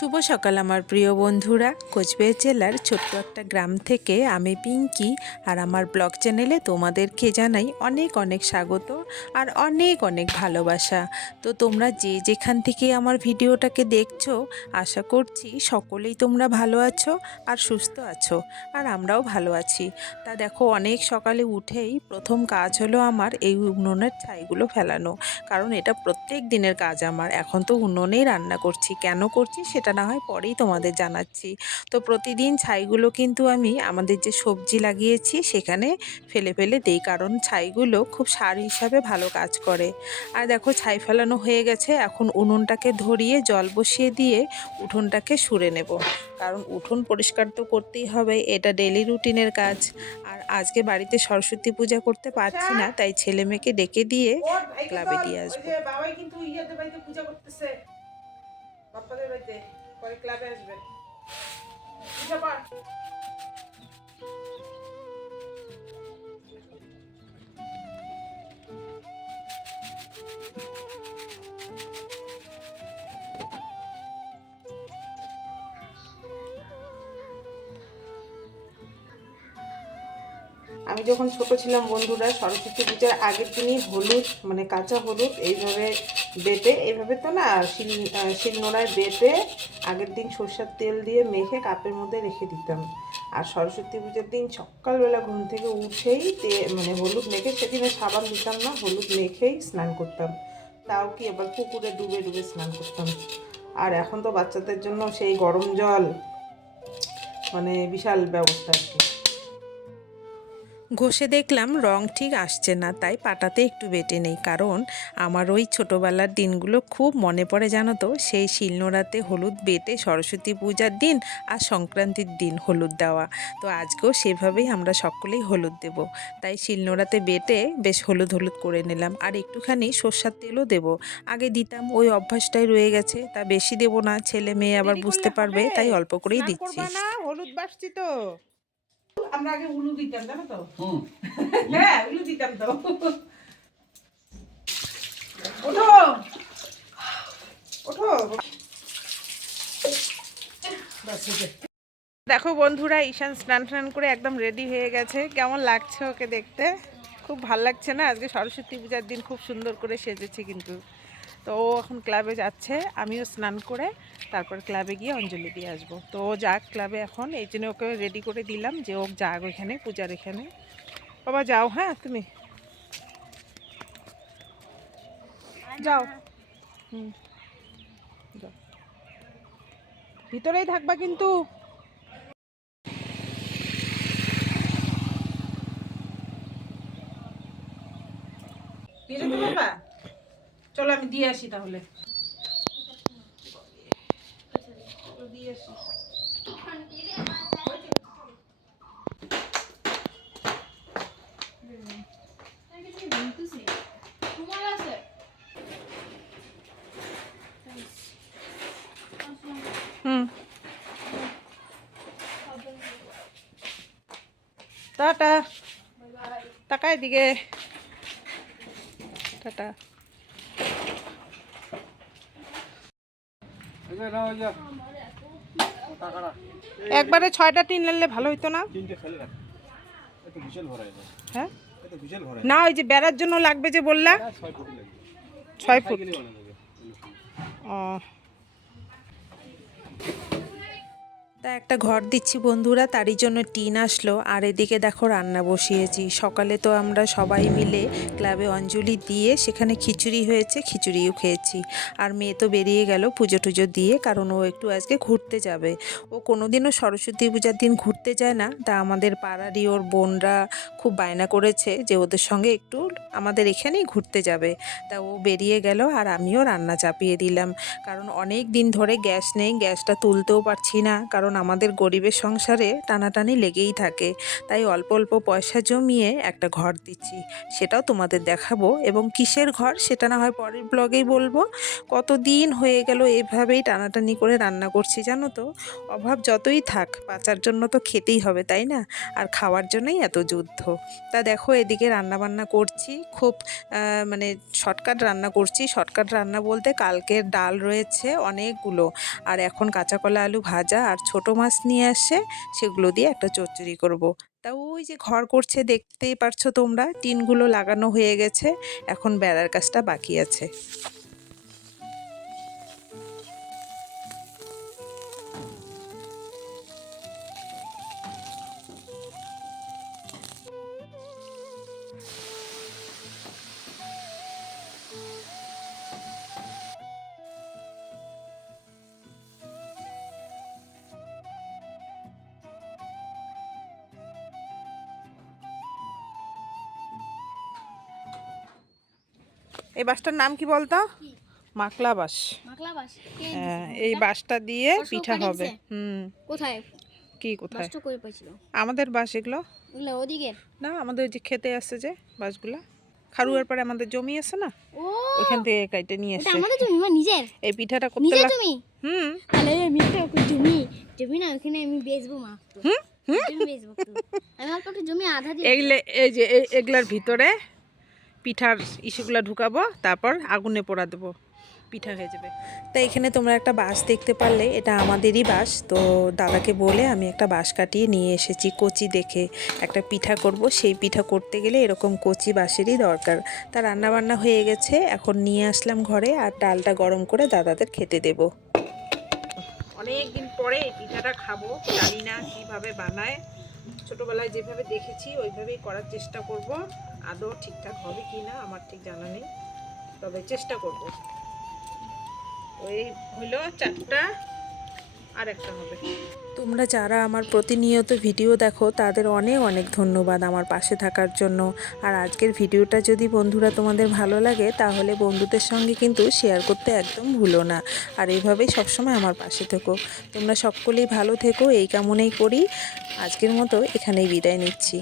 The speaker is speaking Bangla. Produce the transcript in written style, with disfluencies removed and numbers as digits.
শুভ সকাল আমার প্রিয় বন্ধুরা। কোচবিহার জেলার ছোট্ট একটা গ্রাম থেকে আমি পিঙ্কি আর আমার ব্লগ চ্যানেলে তোমাদেরকে জানাই অনেক অনেক স্বাগত আর অনেক অনেক ভালোবাসা। তো তোমরা যে যেখান থেকে আমার ভিডিওটাকে দেখছো, আশা করছি সকলেই তোমরা ভালো আছো আর সুস্থ আছো, আর আমরাও ভালো আছি। তা দেখো, অনেক সকালে উঠেই প্রথম কাজ হলো আমার এই উনুনের ছাইগুলো ফেলানো, কারণ এটা প্রত্যেক দিনের কাজ আমার। এখন তো উনুনেই রান্না করছি, কেন করছি সেটা না হয় পরেই তোমাদের জানাচ্ছি। তো প্রতিদিন ছাইগুলো কিন্তু আমি আমাদের যে সবজি লাগিয়েছি সেখানে ফেলে ফেলে দিই, কারণ ছাইগুলো খুব সার হিসাবে ভালো কাজ করে। আর দেখো, ছাই ফেলানো হয়ে গেছে, এখন উনুনটাকে ধরিয়ে জল বসিয়ে দিয়ে উঠোনটাকে সুরে নেব, কারণ উঠোন পরিষ্কার তো করতেই হবে, এটা ডেলি রুটিনের কাজ। আর আজকে বাড়িতে সরস্বতী পূজা করতে পারছি না, তাই ছেলে মেয়েকে ডেকে দিয়ে ক্লাবে দিয়ে আসবো। বাবাই কিন্তু ইয়াদের বাড়িতে পূজা করতেছে, বাপ্পাদের বাড়িতে, পরে ক্লাবে আসবে। পূজা কর। আমি যখন ছোট ছিলাম বন্ধুরা, সরস্বতী পূজার আগের দিনই হলুদ, মানে কাঁচা হলুদ এইভাবে বেটে, এইভাবে তো না, শিলনোড়ায় বেটে আগের দিন সরষের তেল দিয়ে মেখে কাপের মধ্যে রেখে দিতাম। আর সরস্বতী পূজার দিন সকালবেলা ঘুম থেকে উঠেই মানে হলুদ মেখে, সেদিনে সাবান দিতাম না, হলুদ মেখেই স্নান করতাম। তাও কি আবার পুকুরে ডুবে ডুবে স্নান করতাম। আর এখন তো বাচ্চাদের জন্য সেই গরম জল, মানে বিশাল ব্যবস্থা আর কি। ঘষে দেখলাম রং ঠিক আসছে না, তাই পাটাতে একটু বেটে নেই, কারণ আমার ওই ছোটোবেলার দিনগুলো খুব মনে পড়ে, জানো তো, সেই শিলনোড়াতে হলুদ বেটে সরস্বতী পূজার দিন আর সংক্রান্তির দিন হলুদ দেওয়া। তো আজকেও সেভাবেই আমরা সকলেই হলুদ দেব, তাই শিলনোড়াতে বেটে বেশ হলুদ হলুদ করে নিলাম। আর একটুখানি সর্ষের তেলও দেব, আগে দিতাম, ওই অভ্যাসটাই রয়ে গেছে, তা বেশি দেব না, ছেলে মেয়ে আবার বুঝতে পারবে, তাই অল্প করেই দিচ্ছি। না, হলুদ বাসছি তো। আমরা আগে উলু দিতাম, জানো তো। হ্যাঁ, উলু দিতাম তো। ওঠো ওঠো। দেখো বন্ধুরা, ঈশান স্নান টান করে একদম রেডি হয়ে গেছে। কেমন লাগছে ওকে দেখতে? খুব ভাল লাগছে না? আজকে সরস্বতী পূজার দিন খুব সুন্দর করে সেজেছে কিন্তু। তো ও এখন ক্লাবে যাচ্ছে, আমিও স্নান করে তারপর ক্লাবে গিয়ে অঞ্জলি দিয়ে আসবো। তো ও যাক ক্লাবে এখন, এই জন্য ওকে রেডি করে দিলাম যে ও যাক ওইখানে পূজার এখানে। বাবা যাও, হ্যাঁ তুমি যাও। যাও, ভিতরেই থাকবা কিন্তু। চলো আমি দিয়ে আসি তাহলে। দিয়ে আসি। হুম, টাটা। তাকায় দিকে, টাটা। একবারে 6টা টিন নিলে ভালো হইতো না? হ্যাঁ না, ওই যে বেড়ার জন্য লাগবে যে বললা, 6 ফুট। ও, তা একটা ঘর দিচ্ছি বন্ধুরা, তারই জন্য টিন আসলো। আর এদিকে দেখো রান্না বসিয়েছি। সকালে তো আমরা সবাই মিলে ক্লাবে অঞ্জলি দিয়ে সেখানে খিচুড়ি হয়েছে, খিচুড়িও খেয়েছি। আর মেয়ে তো বেরিয়ে গেল পুজো টুজো দিয়ে, কারণ ও একটু আজকে ঘুরতে যাবে। ও কোনোদিনও সরস্বতী পূজার দিন ঘুরতে যায় না, তা আমাদের পাড়ারই ওর বোনরা খুব বায়না করেছে যে ওদের সঙ্গে একটু আমাদের এখানেই ঘুরতে যাবে। তা ও বেরিয়ে গেল আর আমিও রান্না চাপিয়ে দিলাম, কারণ অনেক দিন ধরে গ্যাস নেই, গ্যাসটা তুলতেও পারছি না, কারণ কারণ আমাদের গরিবের সংসারে টানাটানি লেগেই থাকে, তাই অল্প অল্প পয়সা জমিয়ে একটা ঘর দিচ্ছি, সেটাও তোমাদের দেখাবো। এবং কিসের ঘর সেটা না হয় পরের ব্লগেই বলবো। কতদিন হয়ে গেল এভাবেই টানাটানি করে রান্না করছি, জানো তো। অভাব যতই থাক বাঁচার জন্য তো খেতেই হবে, তাই না? আর খাওয়ার জন্যই এত যুদ্ধ। তা দেখো এদিকে রান্নাবান্না করছি, খুব মানে শর্টকাট রান্না করছি। শর্টকাট রান্না বলতে কালকের ডাল রয়েছে অনেকগুলো, আর এখন কাঁচা কলা আলু ভাজা আর ছোট মাছ নিয়ে আসে, সেগুলো দিয়ে একটা চচ্চড়ি করব। তা ওই যে ঘর করছে দেখতেই পারছো তোমরা, টিনগুলো লাগানো হয়ে গেছে, এখন বেড়ার কাজটা বাকি আছে। এই বাসটার নাম কি বলতো? কি? মাকলা বাস। মাকলা বাস কে হ্যাঁ, দিছে এই ফোনটা? বাসটা দিয়ে ওর সব পিঠা কাটে হবে। দিছে? হুম। কোথায়? কি কোথায়? বাসটা কই পাইছিল? আমাদের বাস এগুলো এগুলা ওদিকে? না, আমাদের যে খেতে আসছে যে বাসগুলা, খারুয়ার পরে আমাদের জমি আছে না, ও ওইখান থেকে কাইটে নিয়ে ওটা এসছে। আমাদের জমি, মানে নিজের? এই পিঠাটা করতে নিজের লাগ জমি? হুম তাহলে আমি একটা জমি, জমি না ওখানে আমি বেচবো মা তো। জমি বেচবো তো। আমি অল্প একটু জমি আধা দিয়ে এগুলো এই যে এগুলার ভিতরে পিঠার ইসুগুলা ঢুকাবো, তারপর আগুনে পোড়া দেবো, পিঠা হয়ে যাবে। তাই এখানে তোমরা একটা বাঁশ দেখতে পারলে, এটা আমাদেরই বাঁশ। তো দাদাকে বলে আমি একটা বাঁশ কাটিয়ে নিয়ে এসেছি কচি দেখে। একটা পিঠা করব, সেই পিঠা করতে গেলে এরকম কচি বাঁশেরই দরকার। তা রান্না বান্না হয়ে গেছে, এখন নিয়ে আসলাম ঘরে, আর ডালটা গরম করে দাদাদের খেতে দেব। অনেক দিন পরে এই পিঠাটা খাবো, জানি না কিভাবে বানায়। ছোটবেলায় যেভাবে দেখেছি ওইভাবেই করার চেষ্টা করব। আদৌ ঠিকঠাক হবে কি না আমার ঠিক জানা নেই, তবে চেষ্টা করব। ওই হলো 4টা, আর একটা হবে। তোমরা যারা আমার প্রতিনিয়ত ভিডিও দেখো তাদের অনেক অনেক ধন্যবাদ আমার পাশে থাকার জন্য। আর আজকের ভিডিওটা যদি বন্ধুরা তোমাদের ভালো লাগে তাহলে বন্ধুদের সঙ্গে কিন্তু শেয়ার করতে একদম ভুলো না। আর এইভাবেই সবসময় আমার পাশে থেকো। তোমরা সকলেই ভালো থেকো, এই কামনাই করি। আজকের মতো এখানেই বিদায় নিচ্ছি।